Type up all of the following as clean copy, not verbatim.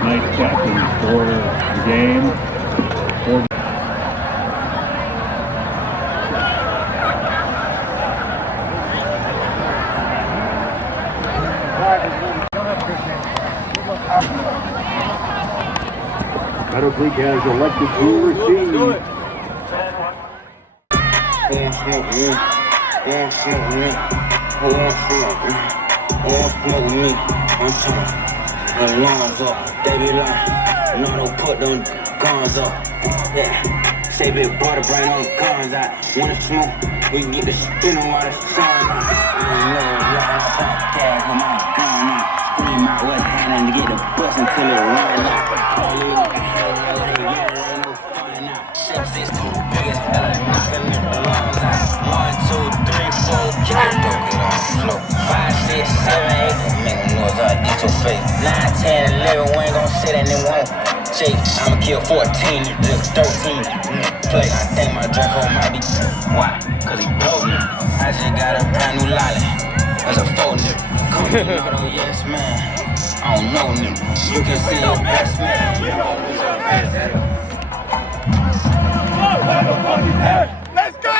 Tonight's captain for the game. Meadowcreek has elected to receive. Lungs up, they be lying. No, don't put them guns up. Yeah, say big brother, bring them guns out. When it's smoke, we can get the spinning while the sun out. I love y'all, cash with my gun out. Scream out what's happening to get the bus until it run out. All these niggas hell, they ain't no fun out. Chef 6 to the biggest fella, knocking the lungs out. 1, 2, 3, 4, can't broke it on the floor. 5, 6, 7, 8, make them noise out, eat your face. 9, 10, 11, we ain't gon' sit and it won't shake. I'ma kill 14, just 13. Play, I think my Draco might be. Why? Cause he broke me. I just got a brand new lolly. That's a phone nigga. Come in auto, yes man. I don't know nigga. You can see your best man. You always your best man. Let's go!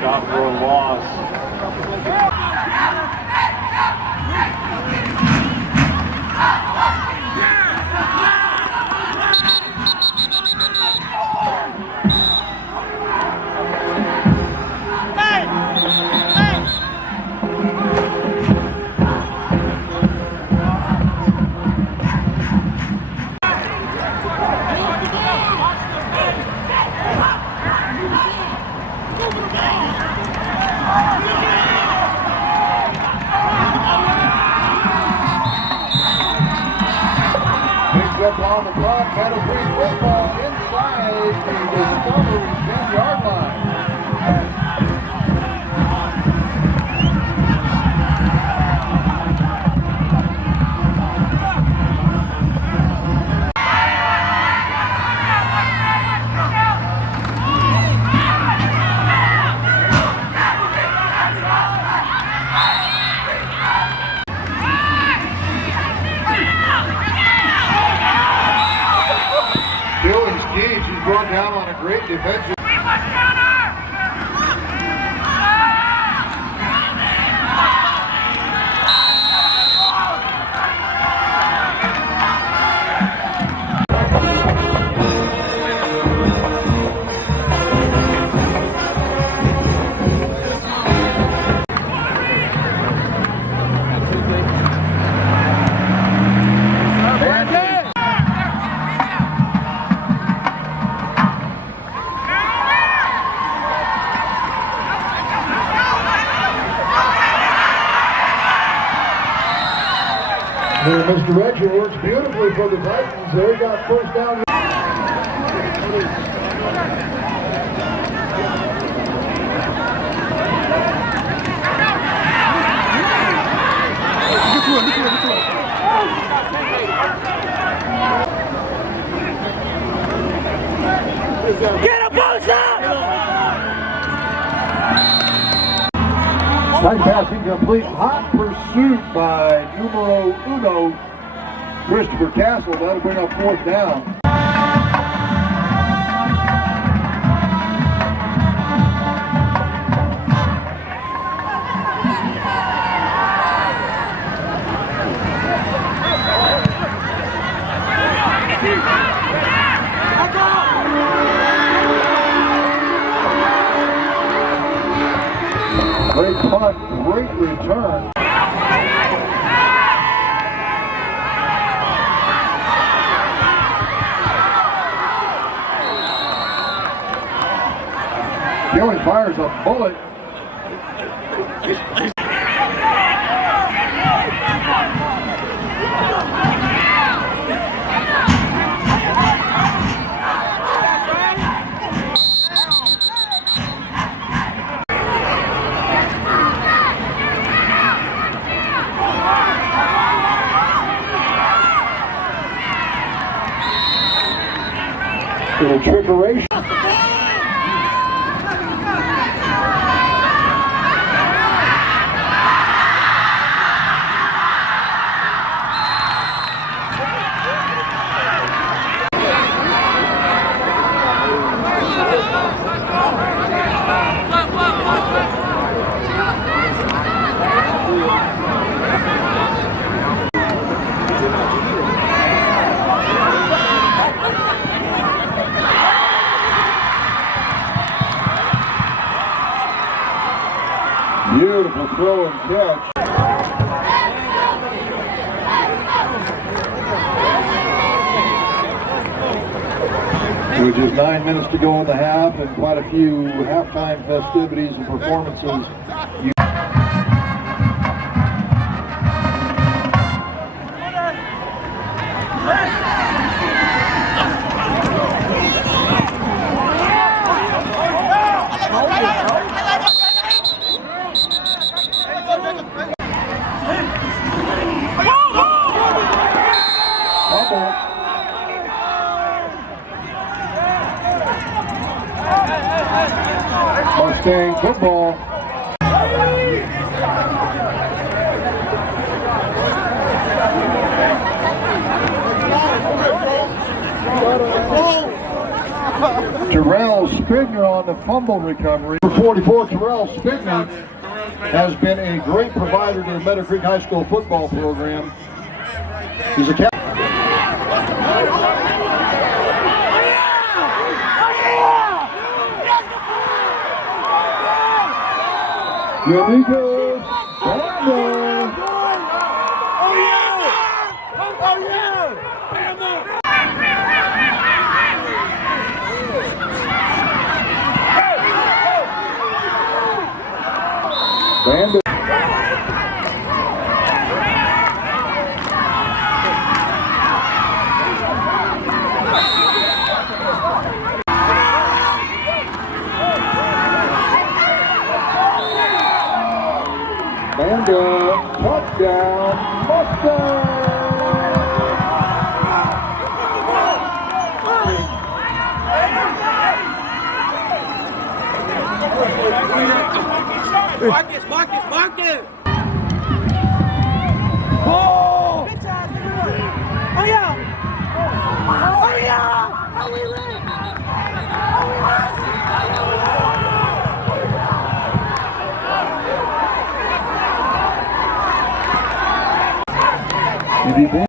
Stop for a loss. Up on the clock, Meadowcreek football inside the Discover 10-yard line. She's brought down on a great defensive. There, Mr. Reggie works beautifully for the Titans. They got first down. Get a poster! Tight pass incomplete. Hot pursuit by numero uno, Christopher Castle. That'll bring up fourth down. Great punt, great return. He only fires a bullet. Little trickeration. Beautiful throw and catch. With just 9 minutes to go in the half and quite a few halftime festivities and performances. Mustang football. Terrell Spigner on the fumble recovery. Number 44, Terrell Spigner has been a great provider to the Meadowcreek High School football program. He's a captain. Here he goes. Oh yeah! Oh yeah! Bandit. Bandit, touchdown, Mustang! Marcus! Oh! Oh yeah! Oh yeah! Oh we win!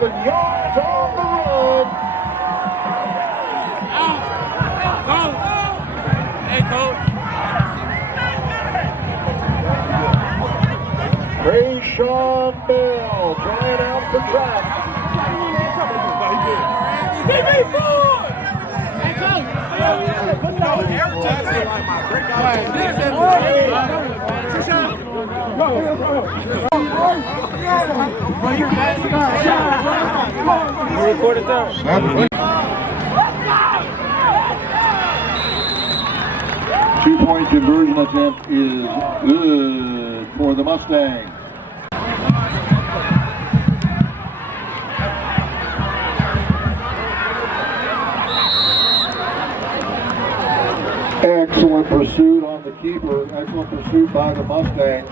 the yards on the run. Hey, coach. Rayshawn Bell trying out the track. Record it down. 2-point conversion attempt is good for the Mustangs. Excellent pursuit on the keeper. Excellent pursuit by the Mustangs.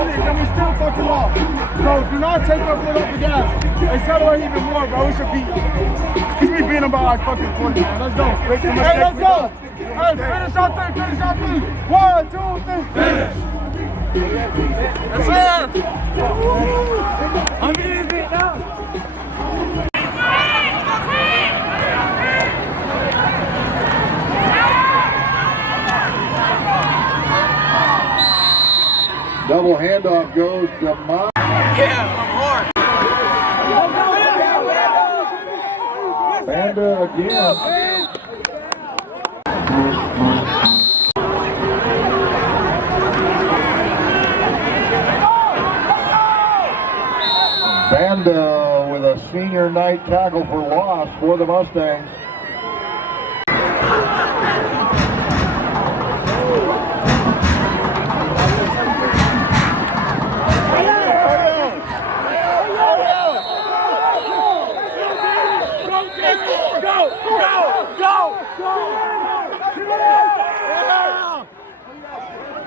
And we still fucking lost. So do not take our foot off the gas. Accelerate even more, bro. We should beat. Keep me beating about like fucking 40, man. Let's go. Hey, let's go. Hey, finish our thing. Finish our thing. 1, 2, 3. Finish. That's it. I'm getting it now. Double handoff goes to Mike. Yeah, I'm hard. Banda again. Banda with a senior night tackle for loss for the Mustangs.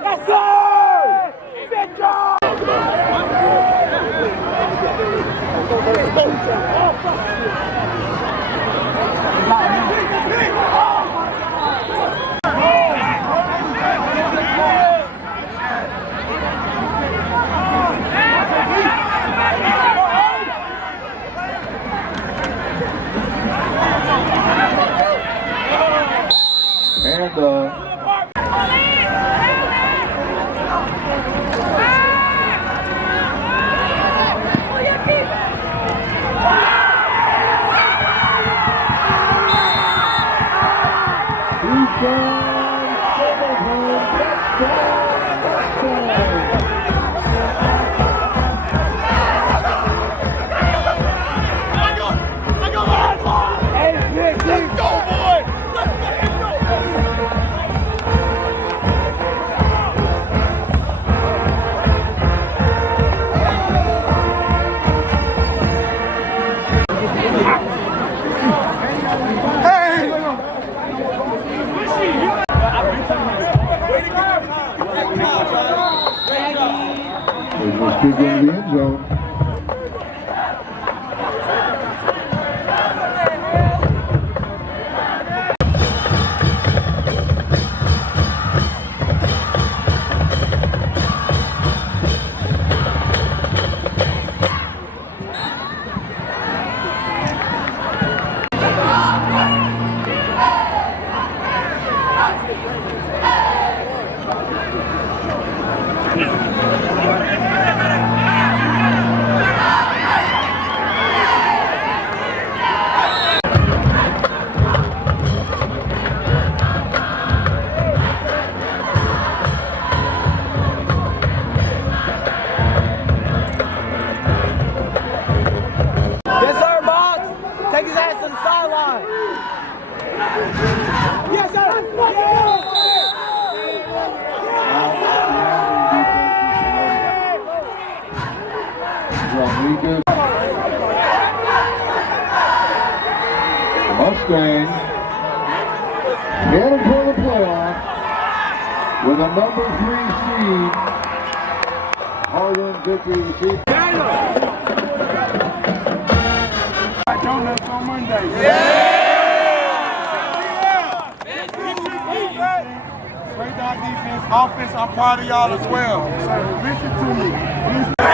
Yes, sir! Good job! And Let's kick into the end zone. Mustang headed for the playoff with a number 3 seed. Hard-earned victory this evening. Donuts on Monday. Great dog defense, offense. I'm proud of y'all as well. So listen to me.